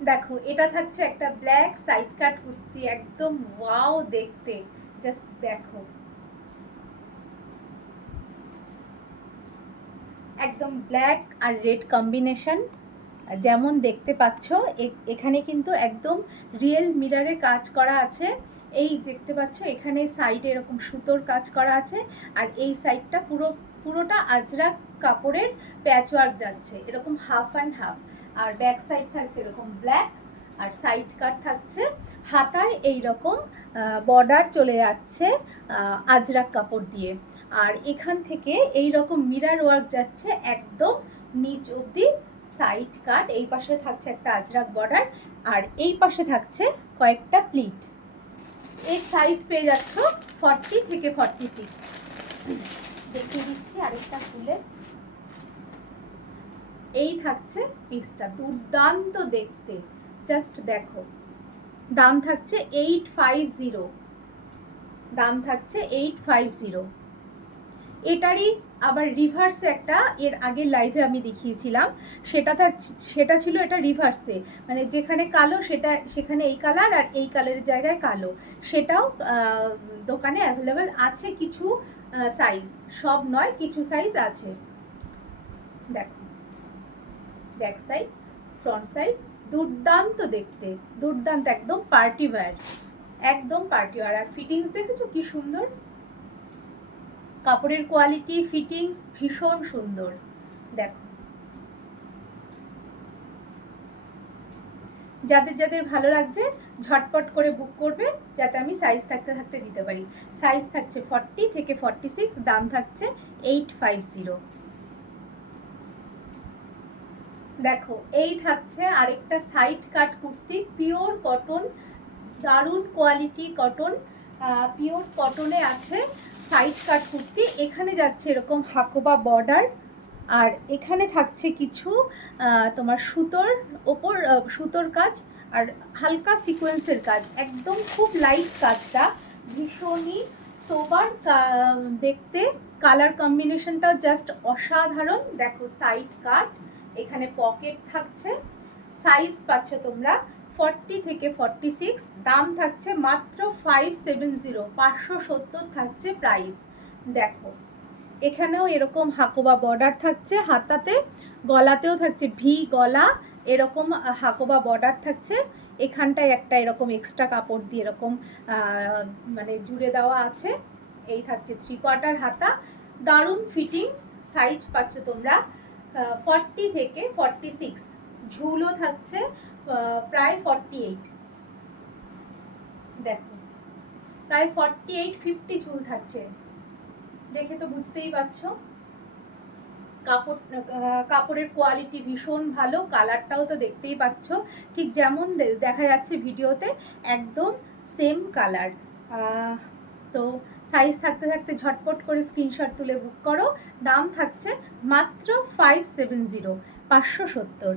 দেখো এটা থাকছে একটা ব্ল্যাক সাইড কাট কুর্তি, একদম ওয়াও দেখতে, জাস্ট দেখো একদম ব্ল্যাক আর রেড কম্বিনেশন। যেমন দেখতে পাচ্ছ এখানে কিন্তু একদম রিয়েল মিররে কাজ করা আছে। এই দেখতে পাচ্ছ এখানে সাইডে এরকম সুতোর কাজ করা আছে, আর এই সাইডটা পুরোটা আজরাক কাপড়ের প্যাচওয়ার্ক যাচ্ছে, এরকম হাফ অ্যান্ড হাফ। আর ব্যাক সাইড থাকছে এরকম ব্ল্যাক, আর সাইড কাট থাকছে, হাতায় এইরকম বর্ডার চলে যাচ্ছে আজরাক কাপড় দিয়ে। আর এখান থেকে এই রকম মিরর ওয়ার্ক যাচ্ছে একদম নিচ অবধি, সাইড কাট। এই পাশে থাকছে একটা আজরাক বর্ডার, আর এই পাশে থাকছে কয়েকটা প্লিট। এর সাইজ পেয়ে যাচ্ছ 40 থেকে 46। দেখিয়ে দিচ্ছি আরেকটা খুলে। এই থাকছে পিসটা, দুর্দান্ত দেখতে, জাস্ট দেখো। দাম থাকছে 850, দাম থাকছে 850। এটারই আবার রিভার্সে একটা এর আগের লাইভে আমি দেখিয়েছিলাম, সেটা ছিল এটা রিভার্সে, মানে যেখানে কালো সেখানে এই কালার, আর এই কালারের জায়গায় কালো। সেটাও দোকানে অ্যাভেলেবেল আছে, কিছু সাইজ, সব নয়, কিছু সাইজ আছে। দেখো ব্যাক সাইড, ফ্রন্ট সাইড, দুর্দান্ত দেখতে, দুর্দান্ত, একদম পার্টি ওয়্যার, একদম পার্টি ওয়্যার। আর ফিটিংস দেখেছো কি সুন্দর, কাপড়ের কোয়ালিটি, ফিটিংস ভীষণ সুন্দর। দেখো যাদের যাদের ভালো লাগছে ঝটপট করে বুক করবে, যাতে আমি সাইজ থাকতে থাকতে দিতে পারি। সাইজ থাকছে 40 থেকে 46, দাম থাকছে 850। দেখো এই থাকছে আরেকটা সাইড কাট কুর্তি, পিওর কটন, দারুণ কোয়ালিটি কটন, পিওর কটনে আছে, সাইড কাট কুর্তি। এখানে যাচ্ছে এরকম হাকোবা বর্ডার, আর এখানে থাকছে কিছু তোমার সুতোর ওপর সুতোর কাজ, আর হালকা সিকোয়েন্সের কাজ, একদম খুব লাইট কাজটা, ভীষণই সোবার দেখতে। কালার কম্বিনেশনটাও জাস্ট অসাধারণ। দেখো সাইড কাট, এখানে পকেট থাকছে, সাইজ পাচ্ছ তোমরা 40 থেকে 46, দাম থাকছে মাত্র 570, 570 থাকছে প্রাইস। দেখো এখানেও এরকম হাকোবা বর্ডার থাকছে হাতাতে, গলাতেও থাকছে ভি গলা, এরকম হাকোবা বর্ডার থাকছে। এখানটায় একটা এরকম এক্সট্রা কাপড় দিয়ে এরকম মানে জুড়ে দেওয়া আছে। এই থাকছে 3/4 হাতা, দারুণ ফিটিংস। সাইজ পাচ্ছ তোমরা 40 থেকে 46, ঝুলও থাকছে প্রায় 48। দেখো প্রায় 48-50 ঝুল থাকছে, দেখে তো বুঝতেই পারছো। কাপড়ের কোয়ালিটি ভীষণ ভালো, কালারটাও তো দেখতেই পাচ্ছ, ঠিক যেমন দেখা যাচ্ছে ভিডিওতে, একদম সেম কালার। তো সাইজ থাকতে থাকতে ঝটপট করে স্ক্রিনশট তুলে বুক করো। দাম থাকছে মাত্র 570, 570।